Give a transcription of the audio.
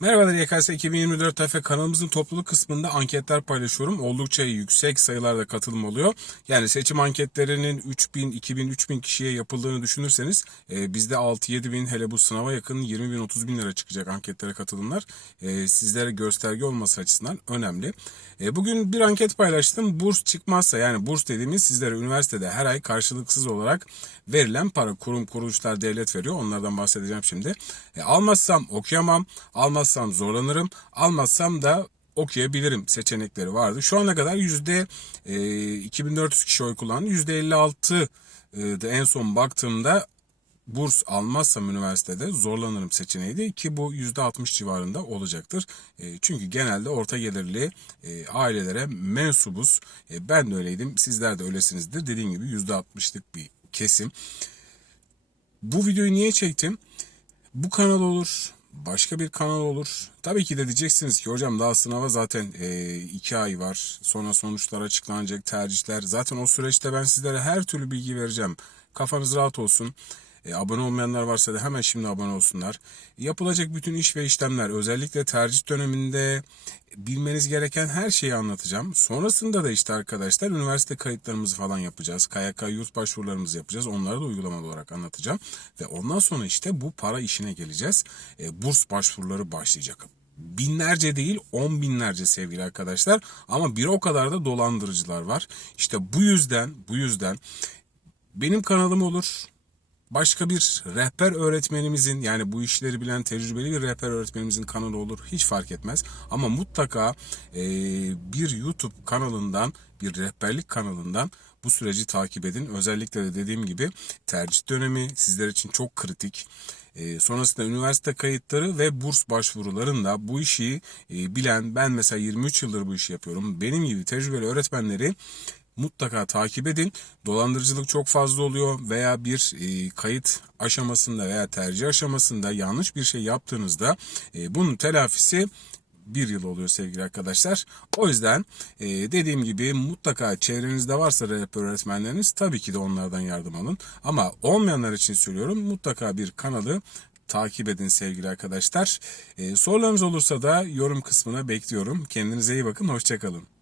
Merhabalar YKS 2024 TF kanalımızın topluluk kısmında anketler paylaşıyorum. Oldukça yüksek sayılarda katılım oluyor. Yani seçim anketlerinin 3000, 2000, 3000 kişiye yapıldığını düşünürseniz e, bizde 6-7 bin hele bu sınava yakın 20 bin 30 bin lira çıkacak anketlere katılımlar. E, sizlere gösterge olması açısından önemli. E, bugün bir anket paylaştım. Burs çıkmazsa yani burs dediğimiz sizlere üniversitede her ay karşılıksız olarak verilen para kurum kuruluşlar devlet veriyor. Onlardan bahsedeceğim şimdi. E, almazsam okuyamam. Almazsam zorlanırım. Almazsam da okuyabilirim seçenekleri vardı. Şu ana kadar yüzde e, 2400 kişi oy kullandı. Yüzde 56 e, de en son baktığımda burs almazsam üniversitede zorlanırım seçeneğiydi ki bu %60 civarında olacaktır. E, çünkü genelde orta gelirli e, ailelere mensubuz. E, ben de öyleydim. Sizler de öylesinizdir. Dediğim gibi %60'lık bir kesim. Bu videoyu niye çektim? Bu kanal olur, başka bir kanal olur. Tabii ki de diyeceksiniz ki hocam daha sınava zaten e, iki ay var. Sonra sonuçlar açıklanacak, tercihler. Zaten o süreçte ben sizlere her türlü bilgi vereceğim. Kafanız rahat olsun. E, abone olmayanlar varsa da hemen şimdi abone olsunlar. Yapılacak bütün iş ve işlemler özellikle tercih döneminde bilmeniz gereken her şeyi anlatacağım. Sonrasında da işte arkadaşlar üniversite kayıtlarımızı falan yapacağız. KYK yurt başvurularımızı yapacağız. Onları da uygulamalı olarak anlatacağım. Ve ondan sonra işte bu para işine geleceğiz. E, burs başvuruları başlayacak binlerce değil on binlerce sevgili arkadaşlar ama bir o kadar da dolandırıcılar var. İşte bu yüzden bu yüzden benim kanalım olur başka bir rehber öğretmenimizin yani bu işleri bilen tecrübeli bir rehber öğretmenimizin kanalı olur hiç fark etmez. Ama mutlaka e, bir YouTube kanalından bir rehberlik kanalından bu süreci takip edin. Özellikle de dediğim gibi tercih dönemi sizler için çok kritik. E, sonrasında üniversite kayıtları ve burs başvurularında bu işi e, bilen ben mesela 23 yıldır bu işi yapıyorum. Benim gibi tecrübeli öğretmenleri mutlaka takip edin. Dolandırıcılık çok fazla oluyor veya bir e, kayıt aşamasında veya tercih aşamasında yanlış bir şey yaptığınızda e, bunun telafisi bir yıl oluyor sevgili arkadaşlar. O yüzden e, dediğim gibi mutlaka çevrenizde varsa rehber öğretmenleriniz tabii ki de onlardan yardım alın. Ama olmayanlar için söylüyorum mutlaka bir kanalı takip edin sevgili arkadaşlar. E, sorularınız olursa da yorum kısmına bekliyorum. Kendinize iyi bakın. Hoşçakalın.